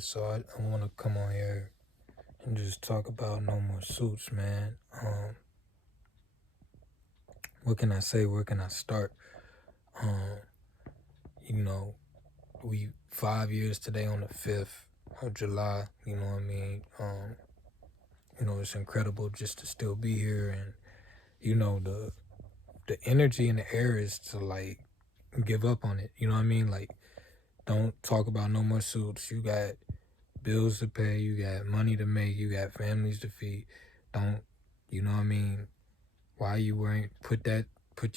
So I want to come on here and just talk about No More Suits, man. What can I say? Where can I start? Um, you know, we 5 years today on the 5th of July. You know what I mean? It's incredible just to still be here, and the energy in the air is to like give up on it. You know what I mean? Like, don't talk about No More Suits. You got bills to pay, you got money to make, you got families to feed. Don't, you know what I mean? Why you weren't put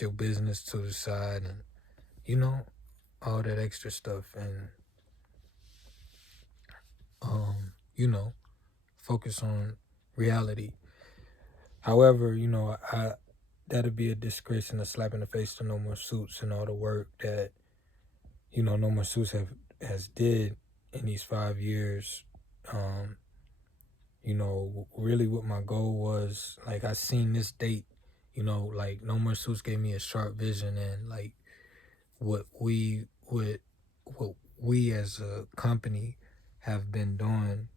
your business to the side, and you know all that extra stuff, and focus on reality. However, I that'd be a disgrace and a slap in the face to No More Suits and all the work that No More Suits has did in these 5 years. Really what my goal was. Like, I seen this date, like No More Suits gave me a sharp vision, and like what we as a company have been doing,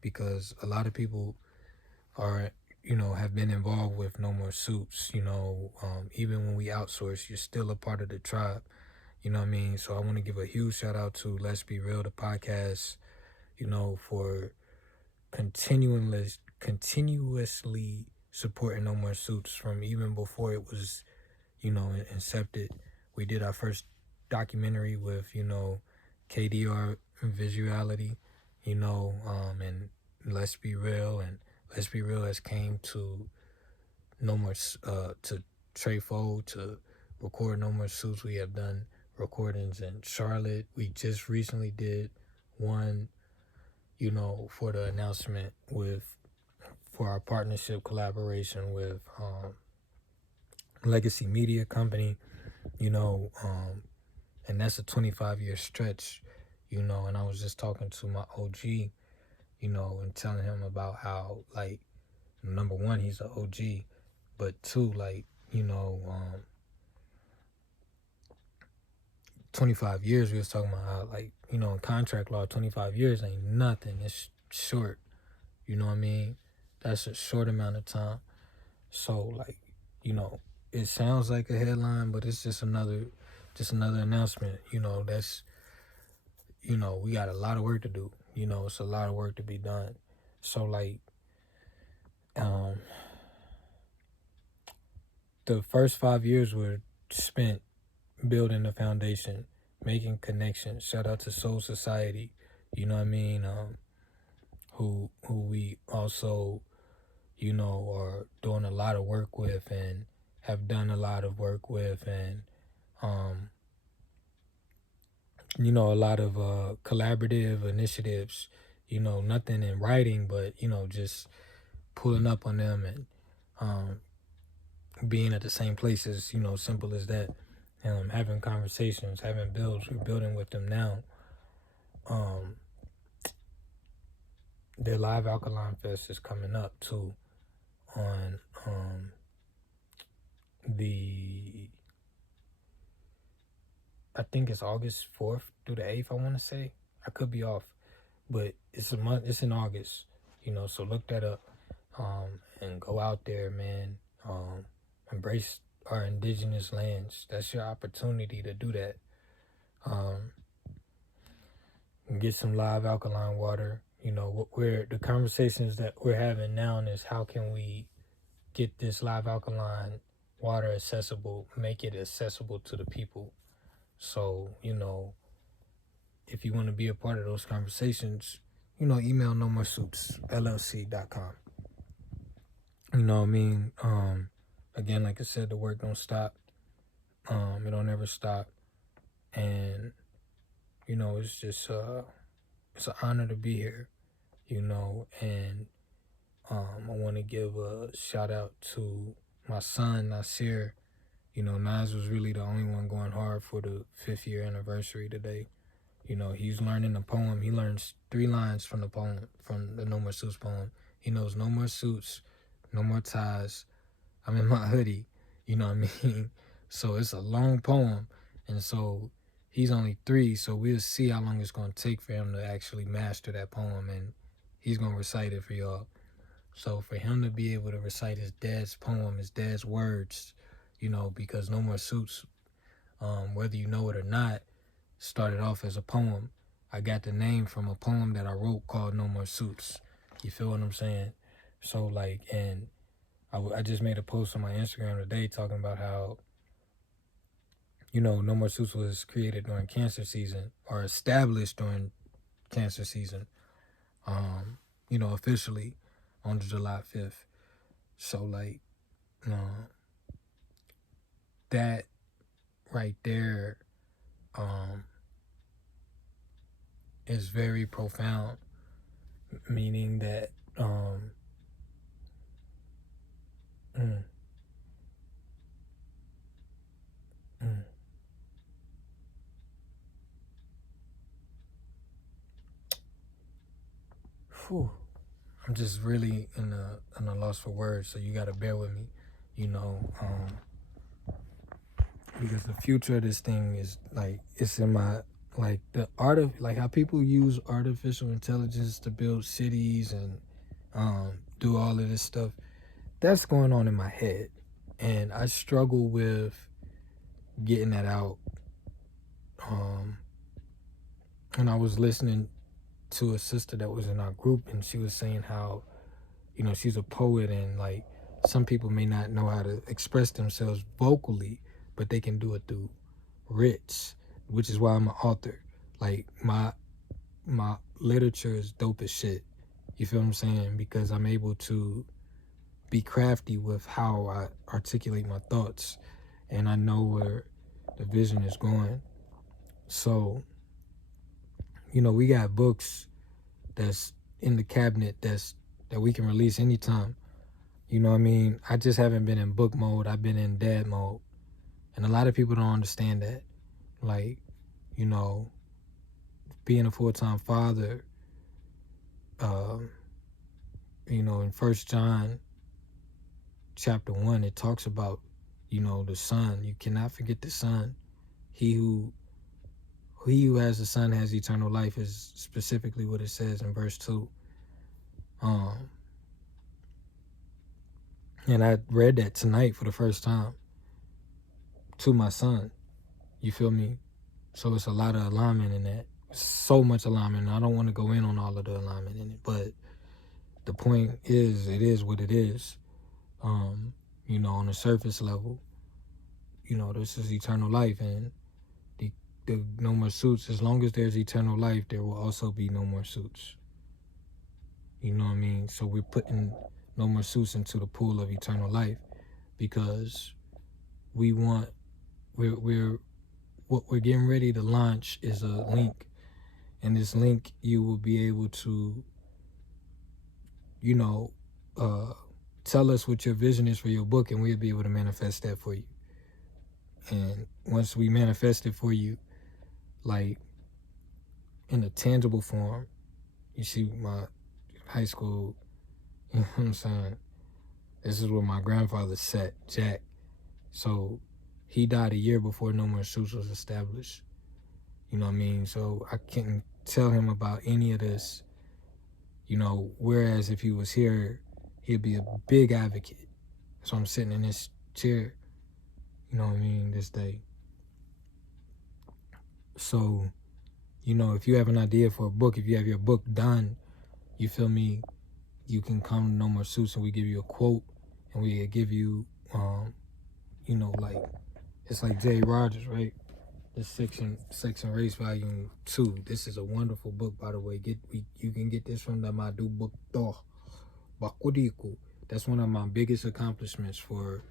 because a lot of people are, have been involved with No More Suits, even when we outsource, you're still a part of the tribe, you know what I mean? So I want to give a huge shout out to Let's Be Real, the podcast, for continuously supporting No More Suits from even before it was, incepted. We did our first documentary with, KDR Visuality, and Let's Be Real, and Let's Be Real has came to No More, to Treyfold to record No More Suits. We have done recordings in Charlotte. We just recently did one, for the announcement for our partnership collaboration with Legacy Media Company, and that's a 25-year stretch, and I was just talking to my OG, and telling him about how, like, number one, he's an OG, but two, like, 25 years, we was talking about how, like, in contract law, 25 years ain't nothing. It's short, you know what I mean? That's a short amount of time. So, like, it sounds like a headline, but it's just another announcement. That's, we got a lot of work to do. It's a lot of work to be done. So, like, the first 5 years were spent building the foundation, making connections. Shout out to Soul Society, you know what I mean? Who we also, are doing a lot of work with and have done a lot of work with, and a lot of collaborative initiatives, nothing in writing, but just pulling up on them and being at the same places, simple as that. Having conversations, having builds. We're building with them now. Their Live Alkaline Fest is coming up too on I think it's August 4th through the 8th, I want to say. I could be off, but it's a month. It's in August, so look that up, and go out there, man. Embrace our indigenous lands. That's your opportunity to do that. Get some live alkaline water. Where the conversations that we're having now is how can we get this live alkaline water accessible, make it accessible to the people. So, if you want to be a part of those conversations, email nomoresuitsllc.com. You know what I mean? Again, like I said, the work don't stop. It don't ever stop. And, it's just, it's an honor to be here, and I want to give a shout out to my son, Nasir. Nas was really the only one going hard for the 5th year anniversary today. He's learning the poem. He learns 3 lines from the poem, from the No More Suits poem. He knows no more suits, no more ties. I'm in my hoodie, you know what I mean? So it's a long poem. And so he's only 3, so we'll see how long it's going to take for him to actually master that poem, and he's going to recite it for y'all. So for him to be able to recite his dad's poem, his dad's words, because No More Suits, whether you know it or not, started off as a poem. I got the name from a poem that I wrote called No More Suits. You feel what I'm saying? So and I just made a post on my Instagram today talking about how, No More Suits was created during cancer season, or established during cancer season, officially on July 5th. So that right there is very profound, meaning that mm, mm. Whew. I'm just really in a loss for words, so you gotta bear with me, because the future of this thing is it's in my the art of how people use artificial intelligence to build cities and do all of this stuff. That's going on in my head, and I struggle with getting that out. And I was listening to a sister that was in our group, and she was saying how, she's a poet, and some people may not know how to express themselves vocally, but they can do it through writs, which is why I'm an author. My literature is dope as shit. You feel what I'm saying? Because I'm able to be crafty with how I articulate my thoughts, and I know where the vision is going. So, we got books that's in the cabinet that we can release anytime. You know what I mean? I just haven't been in book mode. I've been in dad mode. And a lot of people don't understand that. Being a full-time father, in 1 John chapter 1, it talks about, the son. You cannot forget the son. He who has the son has eternal life is specifically what it says in verse 2. And I read that tonight for the first time to my son. You feel me? So it's a lot of alignment in that. So much alignment. I don't want to go in on all of the alignment in it, but the point is, it is what it is. On the surface level, this is eternal life, and the No More Suits. As long as there's eternal life, there will also be No More Suits. You know what I mean? So we're putting No More Suits into the pool of eternal life because what we're getting ready to launch is a link, and this link you will be able to tell us what your vision is for your book, and we'll be able to manifest that for you. And once we manifest it for you, in a tangible form, you see my high school, you know what I'm saying? This is where my grandfather sat, Jack. So he died a year before No More Suits was established. You know what I mean? So I couldn't tell him about any of this, whereas if he was here, he'd be a big advocate. So I'm sitting in this chair, you know what I mean, this day. So, if you have an idea for a book, if you have your book done, you feel me, you can come to No More Suits and we give you a quote, and we give you, it's like J. Rogers, right? This Sex and Race Volume 2. This is a wonderful book, by the way. You can get this from the Madu Book Door. Bakuriku. That's one of my biggest accomplishments for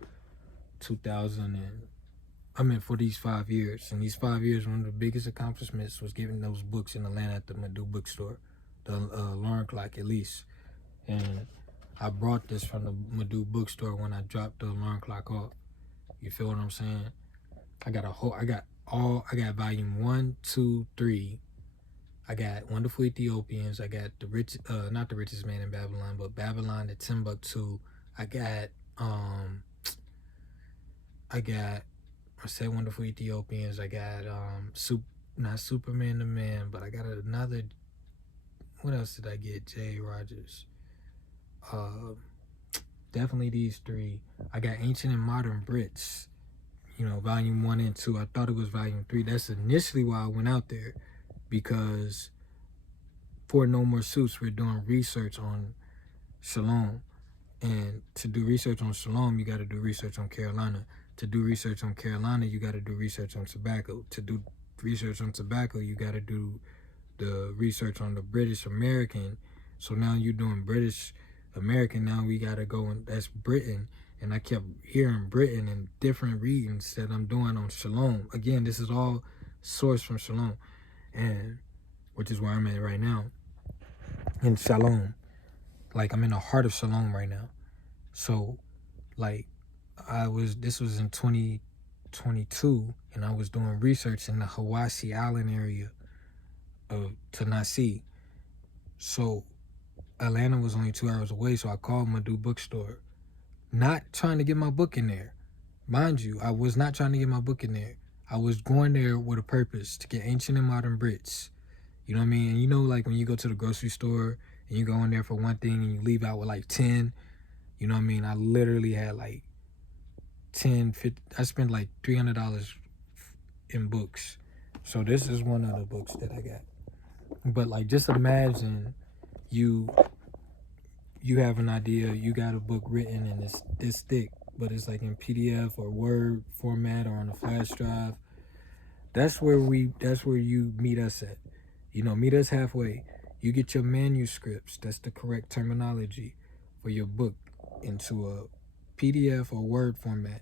for these 5 years. In these 5 years, one of the biggest accomplishments was getting those books in Atlanta at the Madu Bookstore, the alarm clock at least. And I brought this from the Madu Bookstore when I dropped the alarm clock off. You feel what I'm saying? I got volume 1, 2, 3. I got Wonderful Ethiopians. I got not the richest man in Babylon, but Babylon to Timbuktu. I said Wonderful Ethiopians. I got not Superman the Man, but I got another. What else did I get? J. Rogers. Uh, Definitely these three. I got Ancient and Modern Brits. Volume 1 and 2. I thought it was volume 3. That's initially why I went out there, because for No More Suits, we're doing research on Shalom. And to do research on Shalom, you got to do research on Carolina. To do research on Carolina, you got to do research on tobacco. To do research on tobacco, you got to do the research on the British American. So now you're doing British American. Now we got to go, and that's Britain. And I kept hearing Britain in different readings that I'm doing on Shalom. Again, this is all sourced from Shalom, and which is where I'm at right now in Shalom. Like, I'm in the heart of Shalom right now. So, like, this was in 2022, and I was doing research in the Hawaii Island area of Tennessee. So Atlanta was only 2 hours away, so I called Madu Bookstore, not trying to get my book in there. Mind you, I was not trying to get my book in there. I was going there with a purpose, to get Ancient and Modern Brits. You know what I mean? And like when you go to the grocery store and you go in there for one thing and you leave out with like 10, you know what I mean? I literally had like 10, 50, I spent like $300 in books. So this is one of the books that I got. But like, just imagine you have an idea, you got a book written and it's this thick, but it's like in PDF or Word format or on a flash drive. That's where you meet us at. Meet us halfway. You get your manuscripts, that's the correct terminology, for your book into a PDF or Word format.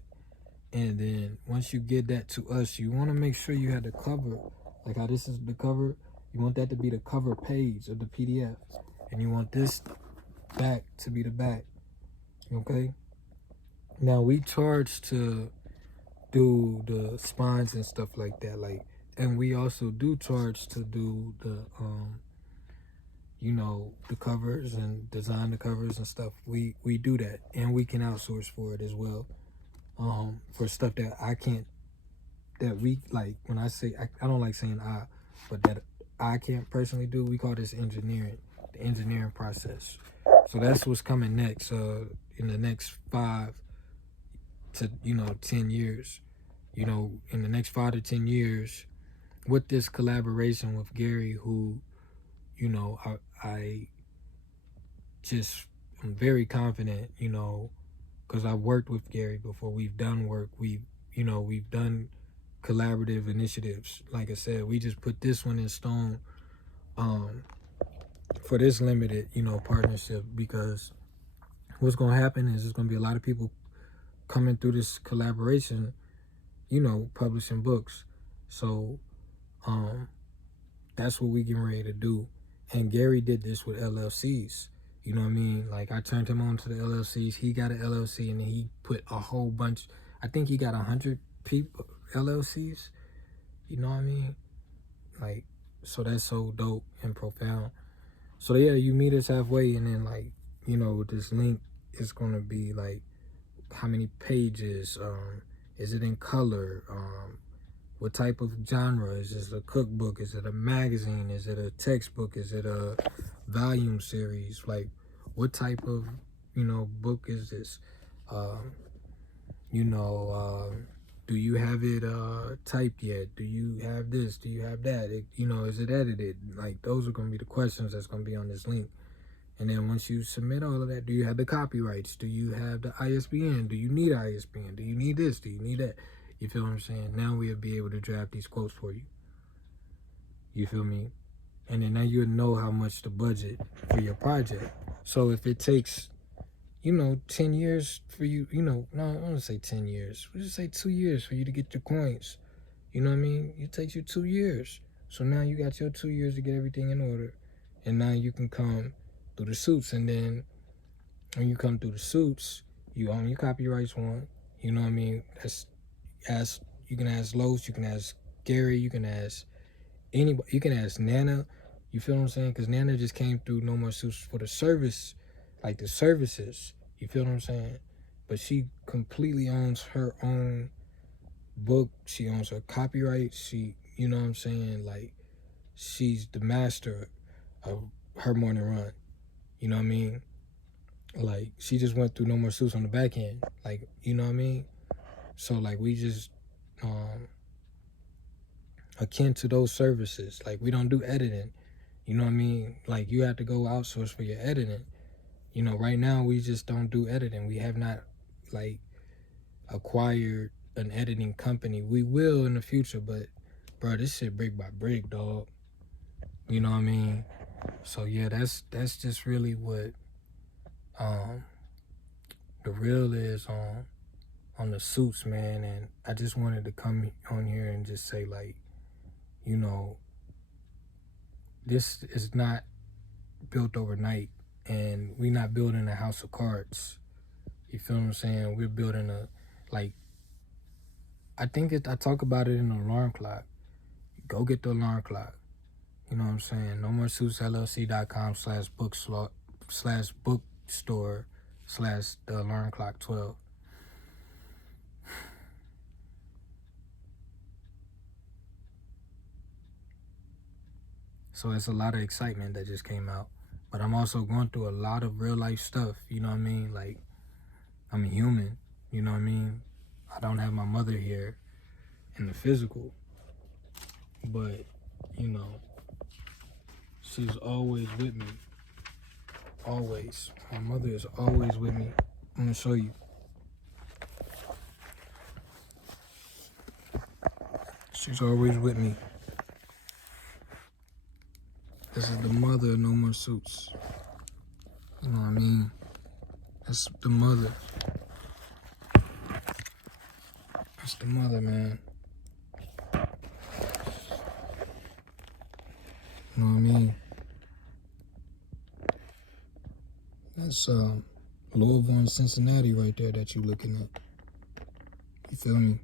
And then once you get that to us, you want to make sure you have the cover, like how this is the cover. You want that to be the cover page of the PDF. And you want this back to be the back. Okay? Now, we charge to do the spines and stuff like that. And we also do charge to do the the covers and design the covers and stuff. We do that, and we can outsource for it as well. For stuff that I can't, that we, like, when I say, I don't like saying but that I can't personally do, we call this engineering, the engineering process. So that's what's coming next, in the next 5 to 10 years. In the next 5 to 10 years, with this collaboration with Gary, who, I just, I'm very confident, because I've worked with Gary before. We've done work. We've done collaborative initiatives. Like I said, we just put this one in stone for this limited, partnership, because what's going to happen is there's going to be a lot of people coming through this collaboration, publishing books. So that's what we getting ready to do. And Gary did this with LLCs. You know what I mean? Like, I turned him on to the LLCs. He got an LLC, and then he put a whole bunch. I think he got 100 people LLCs. You know what I mean? Like, so that's so dope and profound. So yeah, you meet us halfway, and then, like, this link is gonna be like, how many pages? Is it in color? What type of genre? Is this a cookbook? Is it a magazine? Is it a textbook? Is it a volume series? Like, what type of, book is this? Do you have it typed yet? Do you have this? Do you have that? Is it edited? Like, those are going to be the questions that's going to be on this link. And then once you submit all of that, do you have the copyrights? Do you have the ISBN? Do you need ISBN? Do you need this? Do you need that? You feel what I'm saying? Now we'll be able to draft these quotes for you. You feel me? And then now you'll know how much to budget for your project. So if it takes, 10 years for you, no, I don't want to say 10 years. We'll just say 2 years for you to get your coins. You know what I mean? It takes you 2 years. So now you got your 2 years to get everything in order. And now you can come through the suits. And then when you come through the suits, you own your copyrights one. You know what I mean? You can ask Los, you can ask Gary, you can ask anybody, you can ask Nana. You feel what I'm saying? Because Nana just came through No More Suits for the service, like the services. You feel what I'm saying? But she completely owns her own book. She owns her copyright. She, you know what I'm saying? Like, she's the master of her morning run. You know what I mean? Like, she just went through No More Suits on the back end. Like, you know what I mean? So, like, we just, akin to those services. Like, we don't do editing. You know what I mean? Like, you have to go outsource for your editing. You know, right now, we just don't do editing. We have not, like, acquired an editing company. We will in the future, but, bro, this shit brick by brick, dog. You know what I mean? So, yeah, that's just really what the real is on the suits, man. And I just wanted to come on here and just say, like, you know, this is not built overnight, and we not building a house of cards. You feel what I'm saying? We're building like, I think I talk about it in the alarm clock. Go get the alarm clock. You know what I'm saying? NoMoreSuitsLLC.com/bookstore/the alarm clock 12. So it's a lot of excitement that just came out. But I'm also going through a lot of real life stuff, you know what I mean? Like, I'm a human, you know what I mean? I don't have my mother here in the physical, but, you know, she's always with me. Always. My mother is always with me. I'm gonna show you. She's always with me. This is the mother of No More Suits. You know what I mean? That's the mother. That's the mother, man. You know what I mean? That's Louisville and Cincinnati right there that you looking at. You feel me?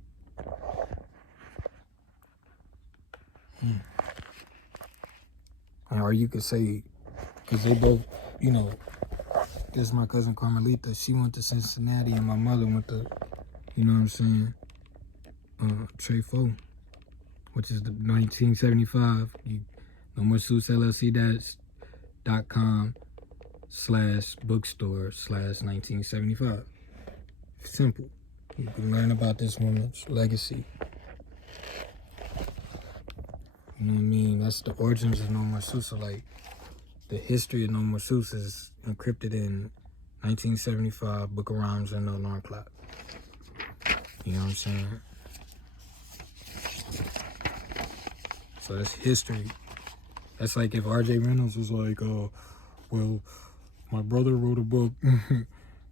Or you could say, because they both, you know, this is my cousin Carmelita. She went to Cincinnati, and my mother went to, you know what I'm saying, Trefo, which is the 1975. No More Suits LLC.com/bookstore/1975. Simple. You can learn about this woman's legacy. You know what I mean? That's the origins of No More Suits. So, like, the history of No More Suits is encrypted in 1975, Book of Rhymes and the alarm clock. You know what I'm saying? So that's history. That's like if R.J. Reynolds was like, well, my brother wrote a book,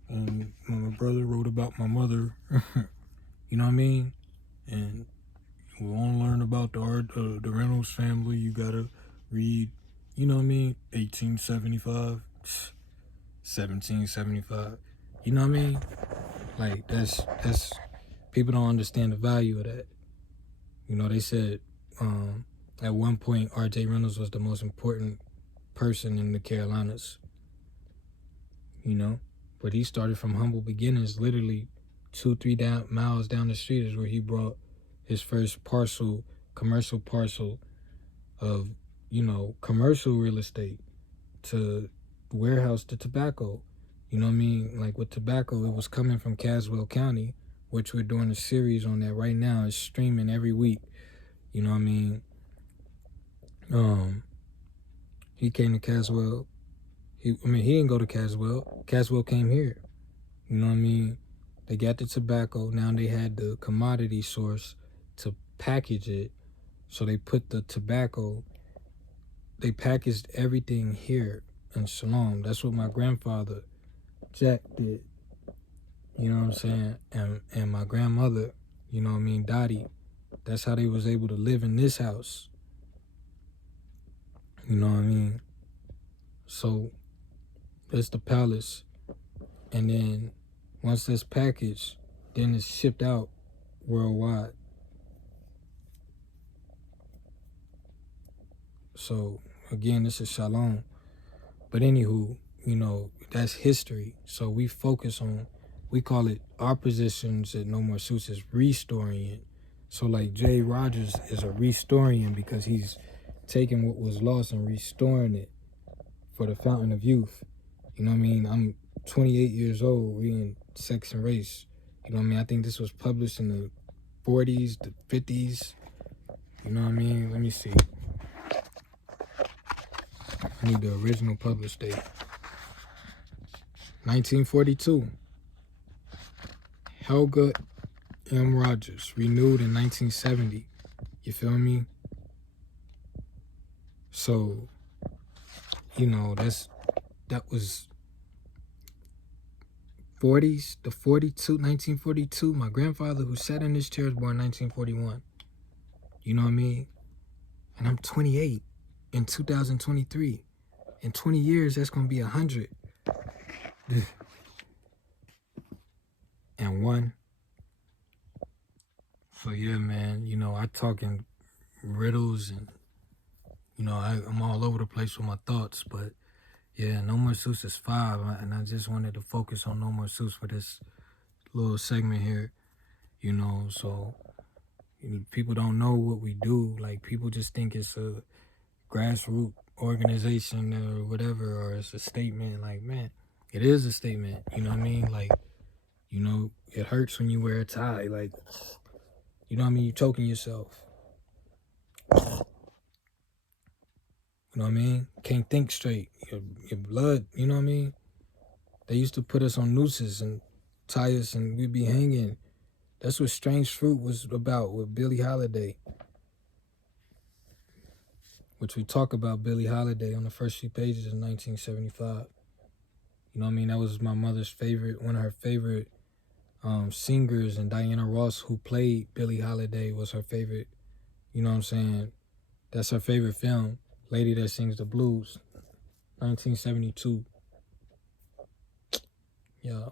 and my brother wrote about my mother. You know what I mean? And we want to learn about the Reynolds family. You gotta read, you know what I mean? 1875, 1775. You know what I mean? Like, that's people don't understand the value of that. You know, they said at one point R.J. Reynolds was the most important person in the Carolinas. You know, but he started from humble beginnings. Literally 2-3 miles down the street is where he brought his first commercial parcel of, you know, commercial real estate to warehouse to tobacco. You know what I mean? Like, with tobacco, it was coming from Caswell County, which we're doing a series on that right now. It's streaming every week. You know what I mean? He came to Caswell. He didn't go to Caswell. Caswell came here. You know what I mean? They got the tobacco. Now they had the commodity source to package it. So they put the tobacco, they packaged everything here in Shalom. That's what my grandfather, Jack, did. You know what I'm saying? And my grandmother, you know what I mean, Dottie. That's how they was able to live in this house. You know what I mean? So that's the palace. And then once that's packaged, then it's shipped out worldwide. So again, this is Shalom. But anywho, you know, that's history. So we focus on, we call it, our positions at No More Suits is restoring it. So like Jay Rogers is a restorian because he's taking what was lost and restoring it for the fountain of youth. You know what I mean? I'm 28 years old reading Sex and Race. You know what I mean? I think this was published in the 40s, the 50s. You know what I mean? Let me see. I need the original published date. 1942. Helga M. Rogers, renewed in 1970. You feel me? So, you know, that was 40s, the 1942. My grandfather who sat in this chair was born in 1941. You know what I mean? And I'm 28 in 2023. In 20 years, that's going to be 100. And one. So yeah, man, you know, I talk in riddles and, you know, I'm all over the place with my thoughts, but yeah, No More Suits is 5, and I just wanted to focus on No More Suits for this little segment here, you know, so people don't know what we do. Like, people just think it's a grassroots organization or whatever, or it's a statement. Like, man, it is a statement, you know what I mean? Like, you know, it hurts when you wear a tie, like, you know what I mean? You're choking yourself. You know what I mean? Can't think straight. Your blood, you know what I mean? They used to put us on nooses and tie us and we'd be hanging. That's what Strange Fruit was about with Billie Holiday. Which we talk about Billie Holiday on the first few pages in 1975. You know what I mean? That was my mother's favorite, one of her favorite singers, and Diana Ross, who played Billie Holiday, was her favorite. You know what I'm saying? That's her favorite film, Lady That Sings the Blues, 1972. Yeah.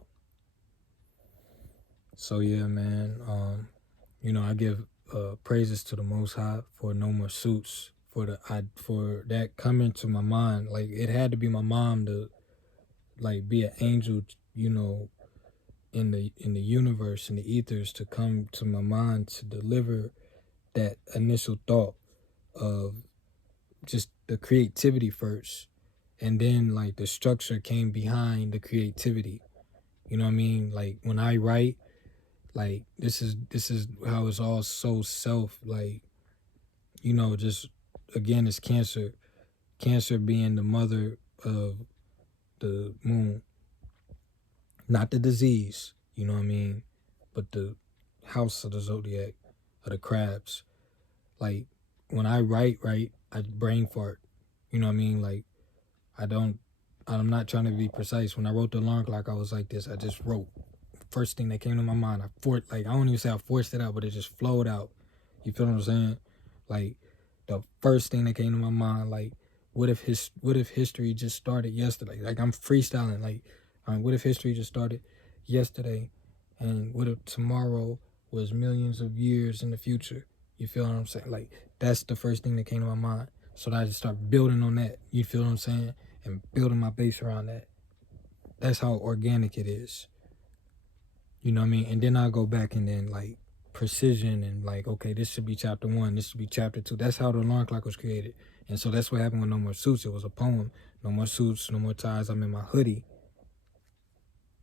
So yeah, man. You know, I give praises to the Most High for No More Suits, for that coming to my mind. Like, it had to be my mom to like be an angel, you know, in the universe, in the ethers, to come to my mind to deliver that initial thought of just the creativity first, and then like the structure came behind the creativity. You know what I mean? Like, when I write, like, this is how it's all so self, like, you know, just again, it's cancer being the mother of the moon, not the disease, you know what I mean, but the house of the zodiac, of the crabs. Like, when I write, I brain fart. You know what I mean? Like, I'm not trying to be precise. When I wrote the alarm clock, I was like this. I just wrote. First thing that came to my mind, I don't even say I forced it out, but it just flowed out. You feel what I'm saying? Like, the first thing that came to my mind, like, what if history just started yesterday? Like, I'm freestyling. Like, what if history just started yesterday, and what if tomorrow was millions of years in the future? You feel what I'm saying? Like, that's the first thing that came to my mind. So I just start building on that. You feel what I'm saying? And building my base around that. That's how organic it is. You know what I mean? And then I'll go back and then, like, precision and, like, okay, this should be chapter 1, this should be chapter 2. That's how the alarm clock was created. And so that's what happened with No More Suits. It was a poem. No more suits, no more ties. I'm in my hoodie.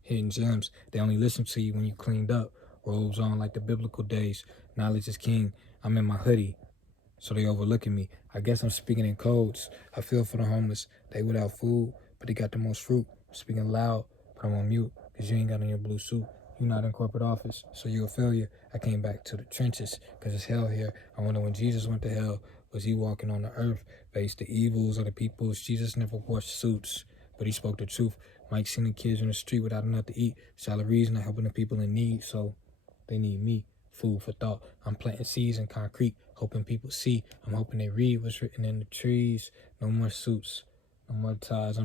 Hidden gems. They only listen to you when you cleaned up. Robes on like the biblical days. Knowledge is king. I'm in my hoodie. So they overlooking me. I guess I'm speaking in codes. I feel for the homeless. They without food, but they got the most fruit. I'm speaking loud, but I'm on mute, because you ain't got on your blue suit. You're not in corporate office, so you're a failure. I came back to the trenches, because it's hell here. I wonder, when Jesus went to hell, was he walking on the earth, faced the evils of the peoples? Jesus never wore suits, but he spoke the truth. Mike seen the kids in the street without enough to eat. Salaries not helping the people in need, so they need me. Food for thought. I'm planting seeds in concrete, hoping people see. I'm hoping they read what's written in the trees. No more suits, no more ties. I'm